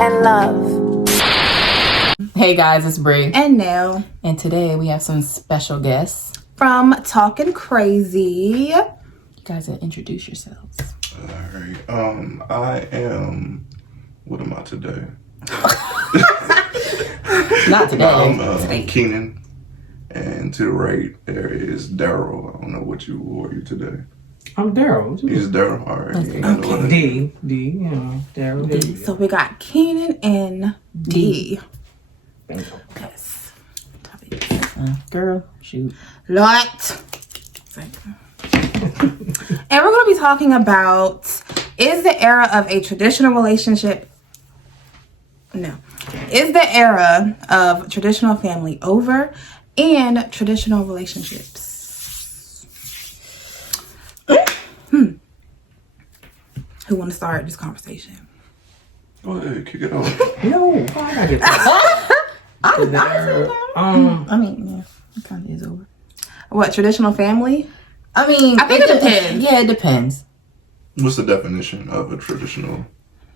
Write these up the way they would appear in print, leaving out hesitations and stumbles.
and love. Hey guys, it's Bree. And Nell. And today we have some special guests. From Talking Crazy. You guys introduce yourselves. Alright. I am... What am I today? Not today. I'm Keenan. And to the right there is Darrell. I don't know what you wore you today. I'm Darrell. He's Darrell. Alright. Okay. D, you know, Darrell. D. So we got Keenan and D. Yes. Girl, shoot. Lot. And we're going to be talking about, is the era of a traditional relationship... No. Is the era of traditional family over and traditional relationships? Who want to start this conversation? Go ahead, kick it off. No, I gotta get I mean, yeah, it kind of is over. What, traditional family? I mean, I think it depends. Yeah, it depends. What's the definition of a traditional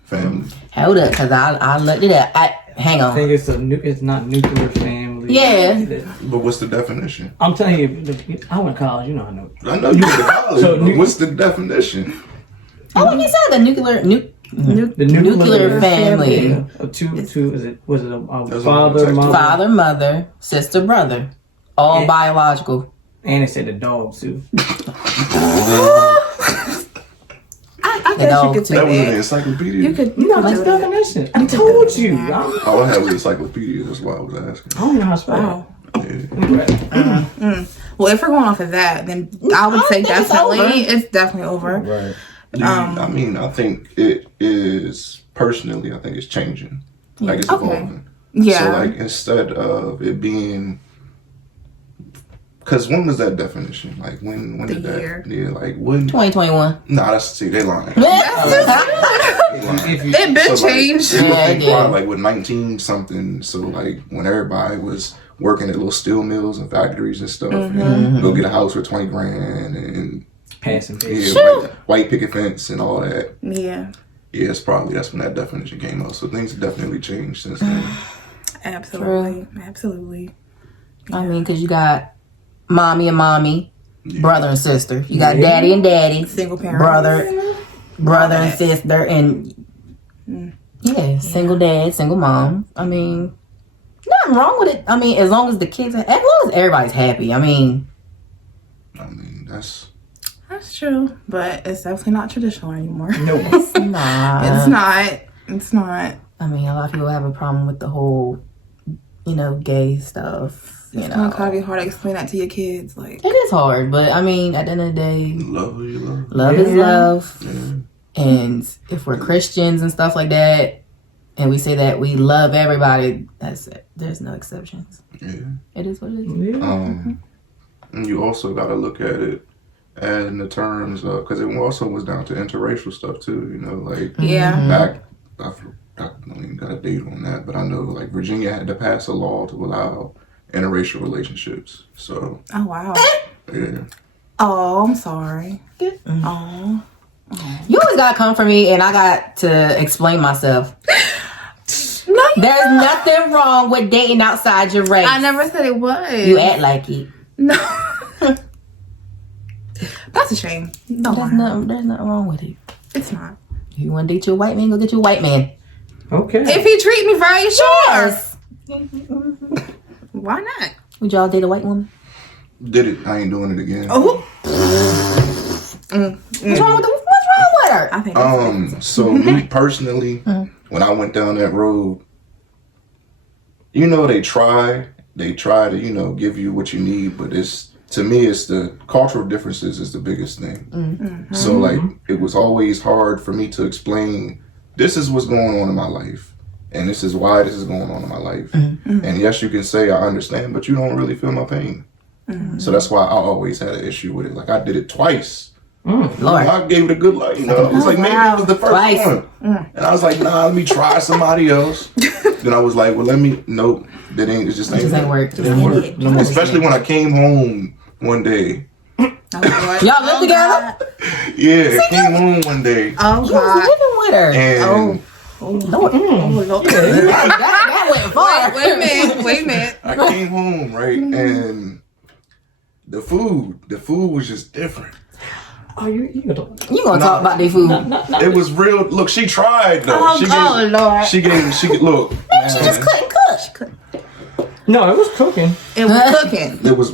family? Hold up, because I looked it up. Hang I on. think it's not nuclear family. Yeah. But what's the definition? I'm telling you, I went to college. You know I know. I know you went to college, So but what's the definition? Oh, when you said the nuclear family. Yeah. Two is it? Was it a That's father, what mother? Father, mother, sister, brother. All And- biological. And they said the dog too. I guess you could say That was in the that. encyclopedia? You could. You know could that's do the that. definition. I told you. I All I had was encyclopedia. That's why I was asking. don't know how to spell. Wow. Yeah. Well, if we're going off of that, then I would say definitely. It's definitely over. Right. I mean, I think it is, personally, I think it's changing. Like, it's Okay. evolving. Yeah. So, like, instead of it being... Because when was that definition? Like, when The did that... year. Yeah, like, when... 2021. Nah, that's... See, they lying. If you, It been So, like, changed. it Yeah, it was did. probably, like, with 19-something, so, like, when everybody was working at little steel mills and factories and stuff, and go get a house for 20 grand and... passing Yeah, page. white picket fence and all that. Yeah. Yeah, that's when that definition came up. So things have definitely changed since then. Absolutely. Absolutely. I mean, because you got mommy and mommy, Yeah. brother and sister. You got daddy and daddy, Single parent. brother and sister, and yeah, single dad, single mom. I mean, nothing wrong with it. I mean, as long as the kids, as long as everybody's happy. I mean, That's That's true. But it's definitely not traditional anymore. No. it's not. It's not. It's not. I mean, a lot of people have a problem with the whole, gay stuff. It's gonna kind of be hard to explain that to your kids. Like, It is hard, but I mean, at the end of the day, love who you love. love is Yeah. love. Yeah. And if we're Christians and stuff like that, and we say that we love everybody, that's it. There's no exceptions. Yeah. It is what it is. Yeah. And you also got to look at it in the terms of, because it also was down to interracial stuff too. Like yeah. back, I don't even got a date on that, but I know like Virginia had to pass a law to allow interracial relationships. So Oh, wow. yeah. Oh, I'm sorry. Oh. You always gotta come for me, and I got to explain myself. No, There's nothing wrong with dating outside your race. I never said it was. You act like it. No. That's a shame. No, There's nothing wrong with it. it's not. If you want to date your white man, go get your white man. Okay. If he treat me right, sure. Yes. Why not? Would y'all date a white woman? Did it. I ain't doing it again. Oh. What's wrong with her? I think that's So me personally, when I went down that road, they try to, give you what you need, but to me, it's the cultural differences is the biggest thing. So like, it was always hard for me to explain, this is what's going on in my life. And this is why this is going on in my life. And yes, you can say, I understand, but you don't really feel my pain. So that's why I always had an issue with it. Like I did it twice. Lord. I gave it a good life, It was like, maybe it was the first Twice. one. And I was like, nah, let me try somebody else. Then I was like, well, nope, it just ain't work. It didn't work. No more. Especially when I came home one day. Y'all live together? Yeah, I came home one day. Oh, You was God. living with her. And Lord. Lord. That went far. Wait a minute. I came home, right, and the food was just different. Oh, you gonna You gonna talk about their food? no. It was real. Look, she tried though. Lord. She look. She just couldn't cook. No, it was cooking. It was cooking. It was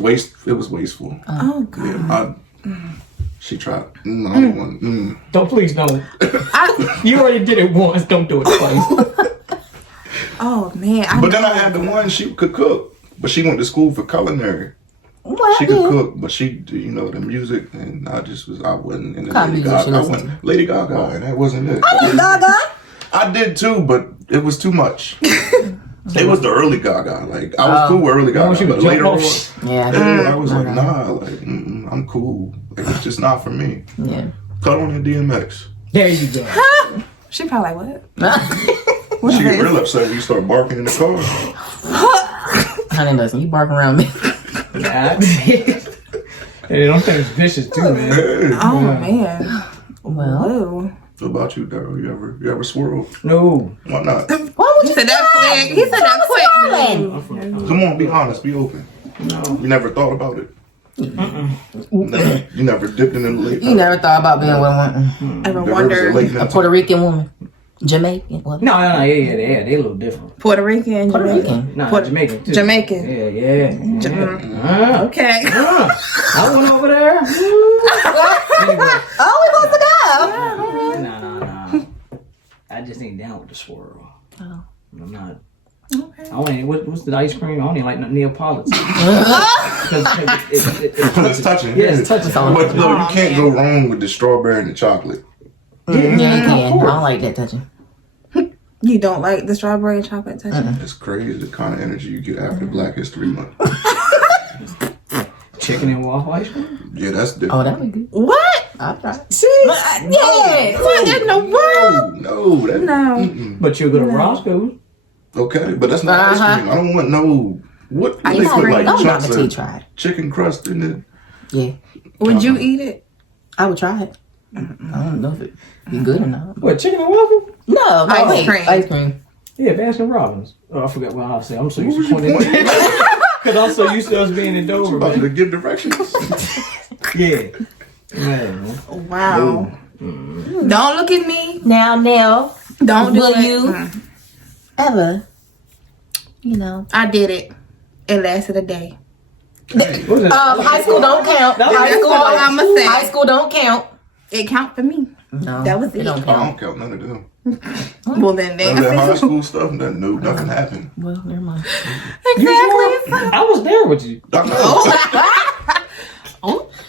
wasteful. Oh God. Yeah, she tried. I don't want. Please don't. You already did it once. Don't do it twice. Oh man. But then I had the one she could cook, but she went to school for culinary. Well, She could cook, but she, the music, and I wasn't in the Lady Gaga. I went Lady Gaga, and that wasn't it. Gaga. I did too, but it was too much. It was the early Gaga. Like I was cool with early Gaga, but later on, I was like, nah, like I'm cool. Like it's just not for me. Yeah. Cut on the DMX. There you go. She probably like, what? She get real upset when you start barking in the car. Honey, listen, you barking around me. Nah. Hey, don't think it's vicious too, man. Oh man. Well, Ooh. What about you, Darrell? You ever swirl? No. Why not? why would He you said that quick. He said that quick. swirling? Come on, be honest, be open. No. You never thought about it. You never dipped in the lake. You never thought about being with one. Ever The rivers of Lake wondered? A Puerto Rican woman. Jamaican. What? No, yeah, they a little different. Puerto Rican. Puerto Rican. No, Puerto- Jamaican too. Jamaican. Yeah. Okay. I went over there. Anyway. Oh, we supposed to go. Nah. I just ain't down with the swirl. Oh. I'm not. Okay. I only what's the ice cream? I only like Neapolitan. Because It's touching. Yeah, it's touching. But look, you can't go wrong with the strawberry and the chocolate. Yeah, you can. I don't like that touching. You don't like the strawberry and chocolate touching? It's crazy the kind of energy you get after Black History Month. Chicken and waffle ice cream? Yeah, that's different. Oh, that would be good. What? I'll try. See? Yeah. What in the world? No, that, No. But you'll go to Roscoe's. Okay, but that's not ice cream. I don't want no. What Ice they put cream. like No, chunks Mama T of tried. chicken crust in it? Yeah. Would you eat it? I would try it. I don't know if it be good or not. What, chicken and waffle? No, Ice cream. Ice cream. Yeah, Baskin Robbins. Oh, I forgot what I was saying. I'm so What used was to your point? Because I'm so used to us being in Dover, About to man. give directions. Yeah. Man. Wow. Don't look at me. Now, Don't do will it. you ever, I did it. It lasted a day. What is that? high school don't count. That's all I'ma say. High school don't count. It counted for me. No, That was it. don't I count. don't count none of them. Well, then None of that high they school stuff, nothing happened. Well, never mind. exactly. I was there with you. I know.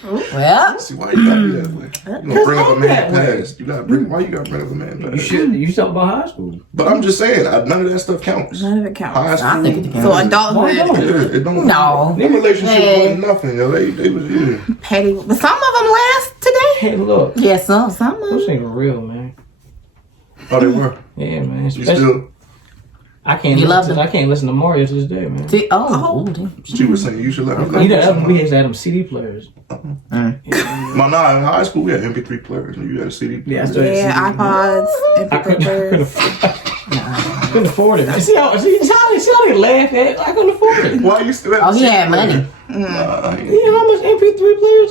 Well, See why you gotta be that way? You gonna bring up a man past? Why you gotta bring up a man You past? should. You talk about high school. But I'm just saying, none of that stuff counts. None of it counts. High school. I think it So counts. adulthood, Why don't? Yeah, it don't. No. Them relationships Hey. wasn't nothing. Yo. They was petty. But some of them last today. Hey, look. Yes, some. Some of Those them. ain't real, man. Oh, they were. Yeah, man. You still. I can't. You love listen them. I can't listen to Mario to this day, man. See, damn. She was saying you should let her. We used to have them CD players. Nah, in high school we had MP3 players and you had a CD player. Yeah, I still had Yeah, CD. iPods and I couldn't players. couldn't afford it. See how they laugh at? I couldn't afford it. Why you still have Oh, a he CD had player? money. Nah, I ain't- You know how much MP3 players?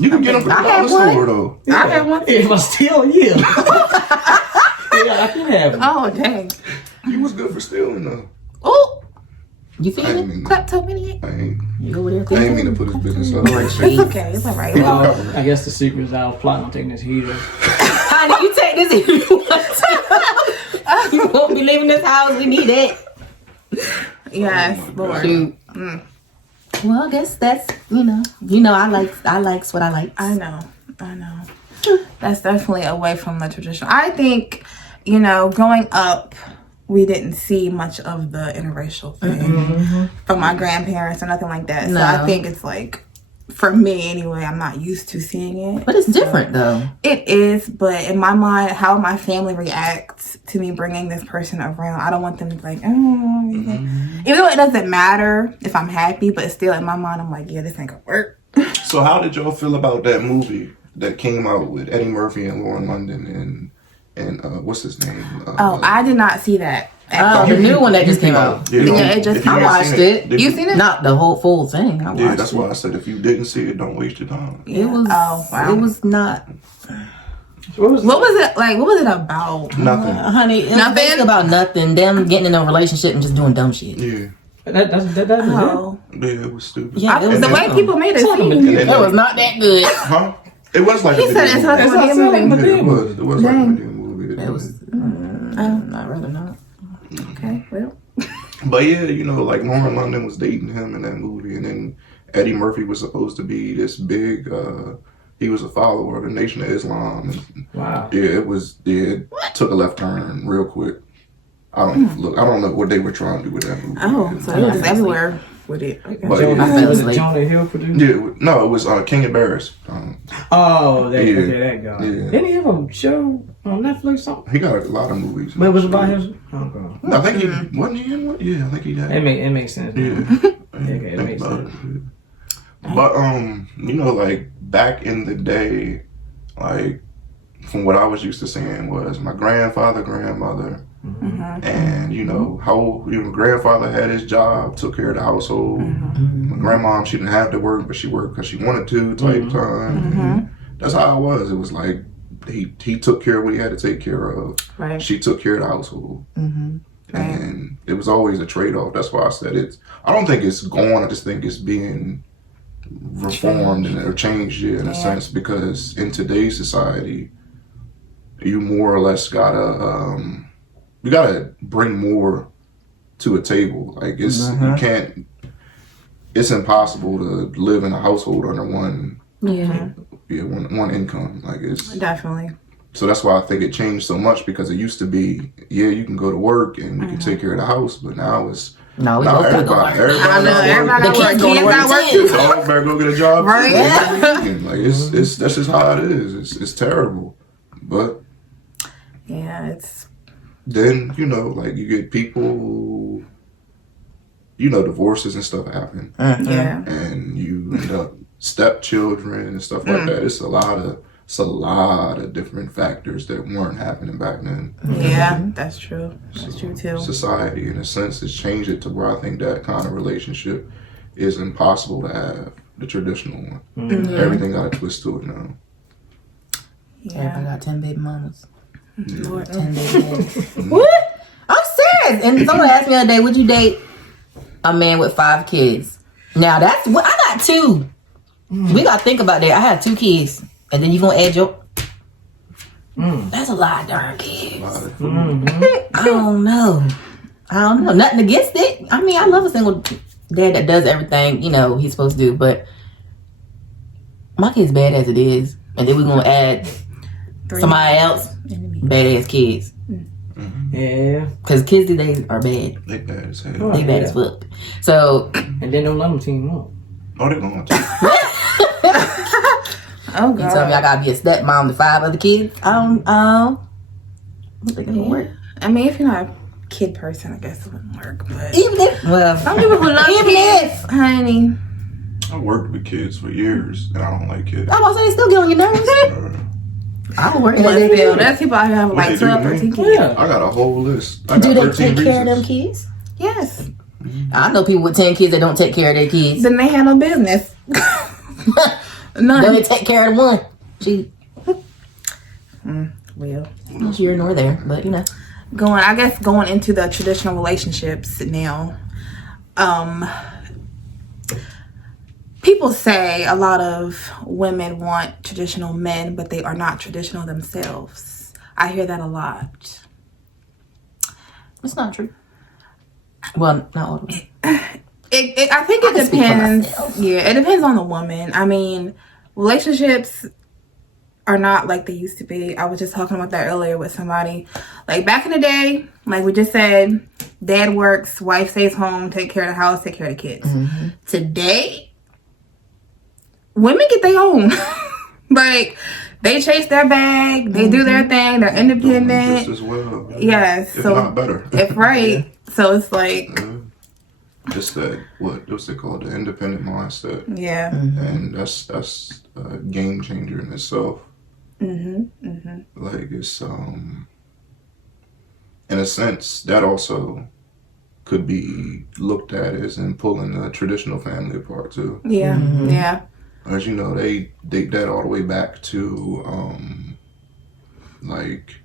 you can get them from the I had dollar one. store though. I had one. If I steal, yeah. Yeah, I can have them. Oh, dang. You was good for stealing though. Oh, You I feel ain't it? mean kleptomaniac. You over there I ain't thinking? mean to put his business up. It's okay. It's all right. I guess the secret is I was plotting on taking this heater. Honey, you take this if you want to. You won't be leaving this house. We need it. Yes, Oh my Lord. Shoot. Well, I guess that's, I likes what I like. I know. That's definitely away from the tradition. I think, growing up, we didn't see much of the interracial thing from my grandparents or nothing like that. So I No. think it's like, for me anyway, I'm not used to seeing it. But it's different, though. It is, but in my mind, how my family reacts to me bringing this person around, I don't want them to be like, oh, even though it doesn't matter if I'm happy, but still in my mind, I'm like, yeah, this ain't gonna work. So how did y'all feel about that movie that came out with Eddie Murphy and Lauren London and and what's his name? I did not see that. The new one that just came out. Yeah, it just. I watched it. You seen it? Not the whole full thing. I watched Yeah, that's it. why I said if you didn't see it, don't waste your time. It was. Oh, wow. It was not. What was it like? What was it about? Nothing. Honey, it was Nothing? basically about nothing. Them getting in a relationship and just doing dumb shit. Yeah. That Oh, Yeah, it was stupid. Yeah, it was the way people made it seem. It was not that good. Huh? It was like He a said video it's movie. like a video movie. Yeah, it was like a video movie. It was. I'd rather not. Okay, well. But yeah, you know, like Lauren London was dating him in that movie, and then Eddie Murphy was supposed to be this big. He was a follower of the Nation of Islam. And wow. yeah, it took a left turn real quick. I don't know what they were trying to do with that movie. Oh, so it was everywhere with it. Okay. But I fell yeah, asleep. Jonah Hill produced? yeah, no, it was King and Barris. Oh, that Yeah. guy. Yeah. Didn't he have a show on Netflix? Something? He got a lot of movies. But it was about his. Oh, God. I think he wasn't he in one? Yeah, I think he had. It makes sense. Yeah. Okay, it makes About sense. it. But you know, like back in the day, like from what I was used to seeing was my grandfather, grandmother, and you know how grandfather had his job, took care of the household. My grandmom, she didn't have to work, but she worked because she wanted to type time. And that's how it was. It was like he took care of what he had to take care of. Right. She took care of the household. And it was always a trade-off. That's why I said I don't think it's gone. I just think it's being reformed or changed in a sense, because in today's society, you more or less gotta bring more to a table. Like you can't. It's impossible to live in a household under one income. Like it's Definitely. So that's why I think it changed so much, because it used to be, you can go to work and you can take care of the house, but now it's No, we both gotta go work. Everybody The got work. kids go to Kids work got work too. too. So better go get a job. Right. Like it's that's just how it is. It's terrible. But Yeah, it's. then, like you get people who, divorces and stuff happen. Yeah. And you end up stepchildren and stuff like that. It's a lot of different factors that weren't happening back then. Yeah, that's true. That's true too. Society, in a sense, has changed it to where I think that kind of relationship is impossible to have, the traditional one. Everything got a twist to it now. Everybody got 10 baby mamas. Lord. 10 baby daddies. What? I'm serious. And someone asked me the other day, would you date a man with 5 kids? Now that's what I got 2. We gotta think about that. I had 2 kids, and then you gonna add your. That's a lot of darn kids. A lot of food. I don't know. Nothing against it. I mean, I love a single dad that does everything he's supposed to do, but my kid's bad as it is, and then we're gonna add somebody else badass kids. Yeah. Because kids these days are bad. They bad as hell. They bad as fuck. So And then don't let them team up. Oh, they're going to. Oh you tell me I God. gotta be a stepmom to 5 other kids? I don't think it would work. I mean, if you're not a kid person, I guess it wouldn't work. But Even if some people who love kids, honey. I worked with kids for years, and I don't like kids. I'm about to say they still get on your nerves. I don't work in But that still, there's people out here having What like they do 12, to me? 13 kids. Yeah. I got a whole list. I got Do they 13 take care of them reasons. kids? Yes. I know people with 10 kids that don't take care of their kids. Then they have no business. Then None. they take care of the one. She, Well, not here nor there, but going into the traditional relationships now. People say a lot of women want traditional men, but they are not traditional themselves. I hear that a lot. it's not true. Well, not all of them. I think it can speak for depends. myself. Yeah, it depends on the woman. I mean, relationships are not like they used to be. I was just talking about that earlier with somebody. Like back in the day, like we just said, dad works, wife stays home, take care of the house, take care of the kids. Today, women get their own. Like they chase their bag, they do their thing, they're independent. Just as well. Yes, If so not better. if right. So it's like, Just that, what's it called? The independent mindset. yeah. And that's a game changer in itself. Like it's in a sense that also could be looked at as in pulling the traditional family apart too. Yeah, yeah. As you know, they date that all the way back to like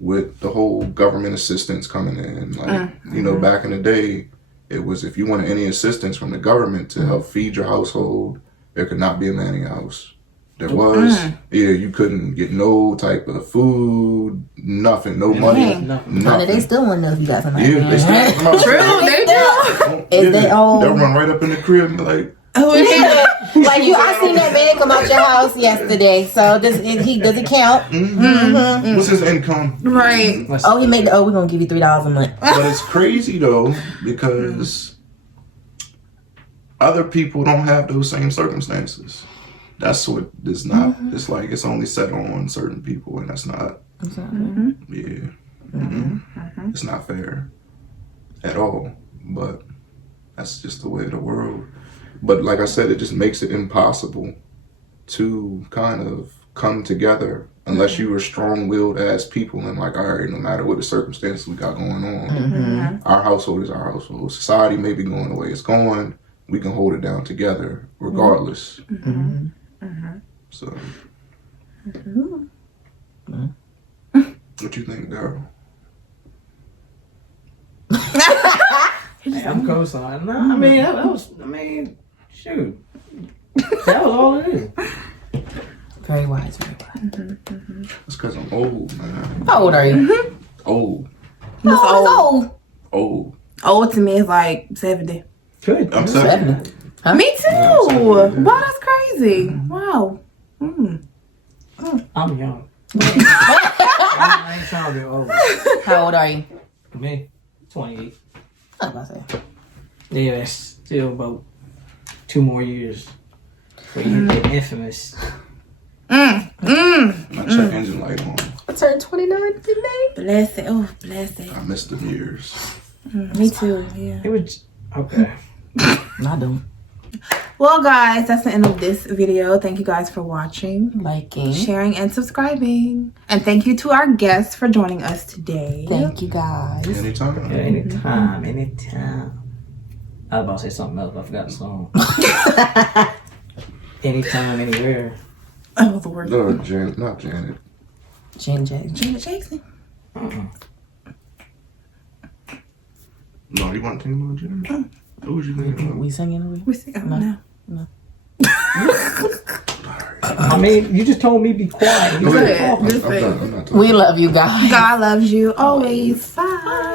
with the whole government assistance coming in. Like you know, back in the day, it was if you wanted any assistance from the government to help feed your household, there could not be a man in your house. There was, you couldn't get no type of food, nothing, no money, nothing. They still want to know if you got something. Yeah, they still. True, they do. Is they all? They'll run right up in the crib and be like, Like I seen that man come out your house yesterday. So does it count? what's his income? Right. Oh, he made. We're gonna give you $3 a month. But it's crazy though because other people don't have those same circumstances. That's what it's not. It's like it's only set on certain people, and that's not. Yeah. It's not fair at all. But that's just the way of the world. But like I said, it just makes it impossible to kind of come together unless you were strong-willed as people and like, all right, no matter what the circumstances we got going on, our household is our household. Society may be going the way it's going. We can hold it down together regardless. So, what you think, Darrell? Hey, I'm co-signing. No, I mean, that was. I mean, shoot, that was all it is. Very wise, very wise. It's because I'm old, man. How old are you? Old. Old. Old to me is like 70. Good. I'm 70. Huh? Me too. Wow, that's crazy. Wow. I'm young. I ain't trying to be old. How old are you? Me, 28. I was about to say. Yeah, that's still about 2 more years for you to get infamous. My check engine light on. I turned 29 today. Bless it. Oh, bless it. I missed them years. Me too. Yeah. It was okay. I don't. Well, guys, that's the end of this video. Thank you guys for watching, Liking. sharing, and subscribing. And thank you to our guests for joining us today. Thank you guys. Anytime. Yeah, anytime. I was about to say something else, but I forgot the song. Anytime, anywhere. Oh, the word. No, Janet, not Janet. Jen Jackson. Janet Jackson. No, you want to think about Janet? Who was you thinking about? We singing? We see. Oh, no. I mean, you just told me be quiet. You Go said ahead. talking. Just say. I'm not talking. We love you guys. God loves you always. Bye.